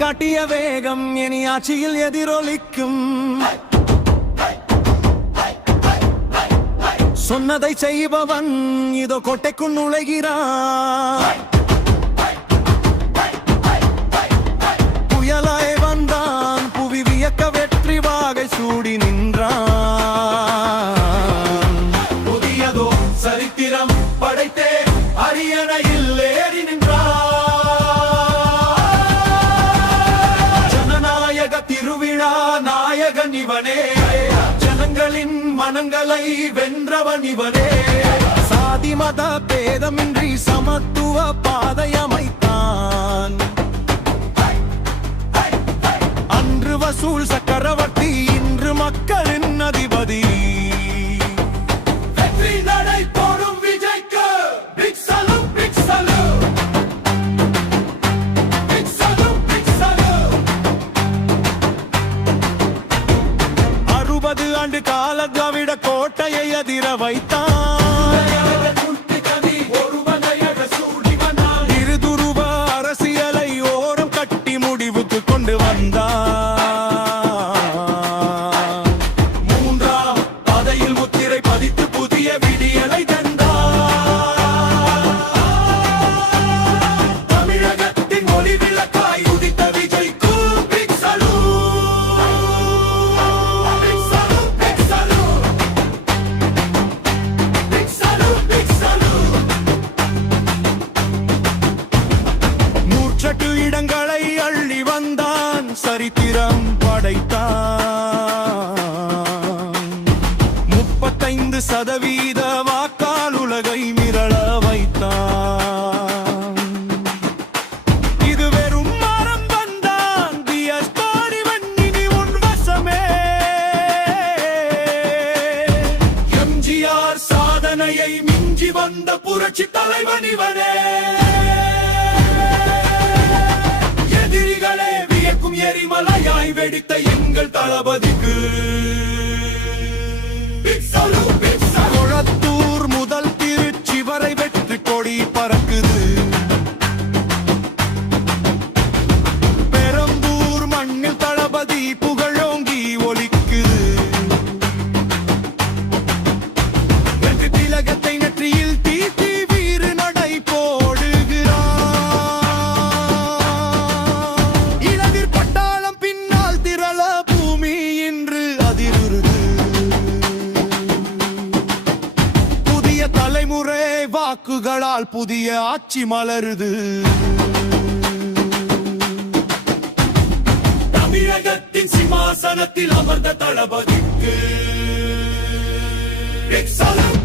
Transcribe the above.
காட்டிய வேகம் இனி ஆட்சியில் எதிரொலிக்கும். சொன்னதை செய்பவன் இதோ கோட்டைக்குள் நுழைகிறான். புயலாய் வந்தான், புவி வியக்க வெற்றி வாகை சூடி நின்றான். புதியதோ சரித்திரம் படைத்தே அரியணையில் ஏறி நின்றான். ஜனநாயக திருவிழா நாயகன் இவனே, ஜனங்களின் மனங்களை வென்றவன் இவனே. சாதி மத பேதமின்றி சமத்துவ பாதை அமைத்தான். அன்று வசூல் சக்கரவர்த்தி, இன்று மக்களின் அதிபதி. வெற்றி நடை போடும் விஜய்க்கு big salute, big salute, big salute, big salute. 60 ஆண்டு கால திராவிட கோட்டையை அதிர வைத்தான். இருதுருவ அரசியலை ஓரம் கட்டி முடிவுக்கு கொண்டு வந்தான். 3ஆம் பாதையில் முத்திரை பதித்து புதிய விடியலை தந்தான். தமிழகத்தின் ஒளி விளக்காய் உதித்த விஜய்க்கு big salute, big salute, big salute, big salute, big salute. 108 இடங்களை அள்ளி வந்தான், சரித்திரம் படைத்தான். 35% வாக்கால் உலகை மிரள வைத்தான். இது வெறும் மரம் வந்தான், இனி உன் வசமே. எம்ஜிஆர் சாதனையை மிஞ்சி வந்த புரட்சி தலைவன் இவனே. எதிரிகளே வியக்கும் எரிமலையாய் வெடித்த எங்கள் தளபதிக்கு big salute, big salute. Kolathur முதல் திருச்சி வரை வெற்றி கொடி பறக்குது. பெரம்பூர் மண்ணில் தளபதி புகழோங்கி ஒலிக்குது. வெற்றி திலகத்தை நெற்றியில் தீட்டி வீறு நடை போடுகிறான். இளவிற் பட்டாளம் பின்னால் திரள பூமி இன்று அதிருது. புதிய தலைமுறை வாக்குகளால் புதிய ஆட்சி மலருது. தமிழகத்தின் சிம்மாசனத்தில் அமர்ந்த தளபதிக்கு பிக் சலூட்.